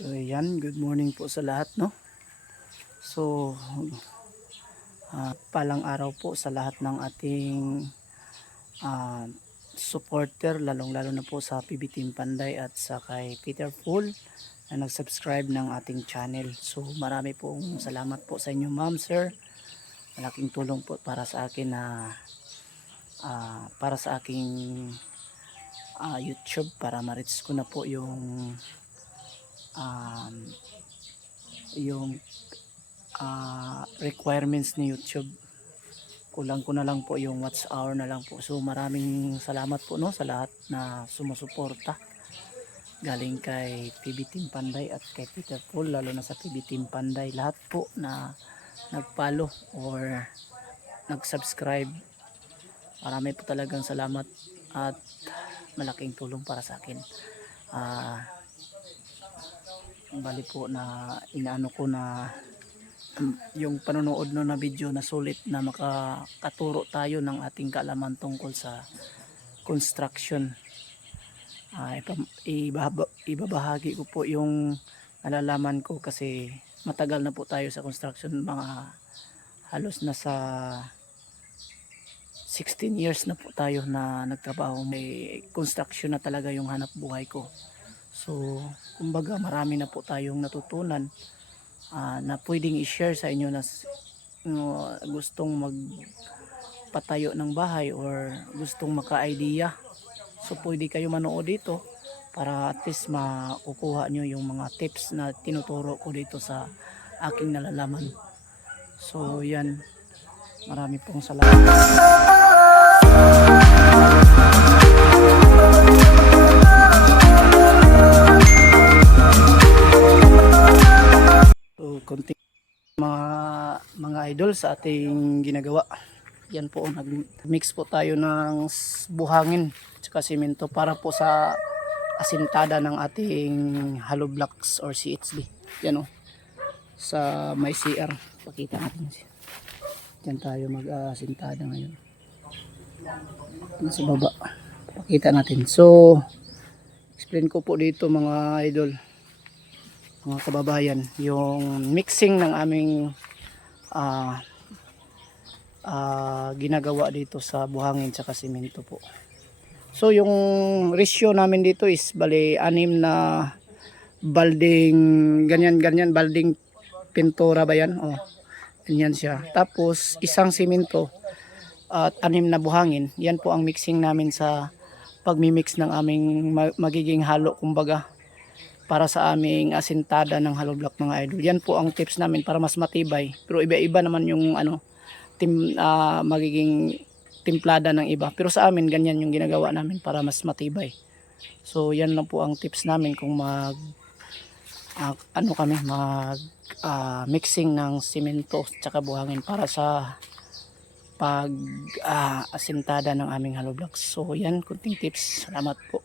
So yan, good morning po sa lahat, no. So palang araw po sa lahat ng ating supporter, lalong lalo na po sa PB Team Panday at sa kay Peter Paul na nag-subscribe ng ating channel. So marami pong salamat po sa inyo, ma'am, sir. Malaking tulong po para sa akin na para sa aking YouTube, para ma-reach ko na po yung requirements ni YouTube. Kulang ko na lang po yung watch hour na lang po. So maraming salamat po, no, sa lahat na sumusuporta galing kay PB Team Panday at kay Peter Paul, lalo na sa PB Team Panday, lahat po na nag-follow or nag-subscribe. Marami po talagang salamat at malaking tulong para sa akin. Bali po na inaano ko na yung panonood no na video na sulit na makaturo tayo ng ating kaalaman tungkol sa construction. Ibabahagi ko po yung nalalaman ko kasi matagal na po tayo sa construction, mga halos na sa 16 years na po tayo na nagtrabaho. May construction na talaga yung hanap buhay ko. So kumbaga marami na po tayong natutunan na pwedeng i-share sa inyo na gustong magpatayo ng bahay or gustong maka-idea. So pwede kayo manood dito para at least makukuha nyo yung mga tips na tinuturo ko dito sa aking nalalaman. So yan, marami pong salamat. Konting mga idol sa ating ginagawa. Yan po, nag-mix po tayo ng buhangin at simento para po sa asintada ng ating hollow blocks or CHB. Yan o, sa may CR. Pakita natin. Diyan tayo mag-asintada ngayon. Sa baba. Pakita natin. So explain ko po dito mga idol, mga kababayan, yung mixing ng aming ginagawa dito sa buhangin sa simento po. So yung ratio namin dito is bali 6 na balding, ganyan balding pintura ba yan? Oh, ganyan siya. Tapos isang simento at 6 na buhangin. Yan po ang mixing namin sa pagmimix ng aming magiging halo, kumbaga, para sa aming asintada ng hollow block, mga idol. Yan po ang tips namin para mas matibay. Pero iba-iba naman yung magiging timplada ng iba. Pero sa amin ganyan yung ginagawa namin para mas matibay. So yan lang po ang tips namin kung mixing ng simento at buhangin para sa asintada ng aming hollow blocks. So yan, kunting tips. Salamat po.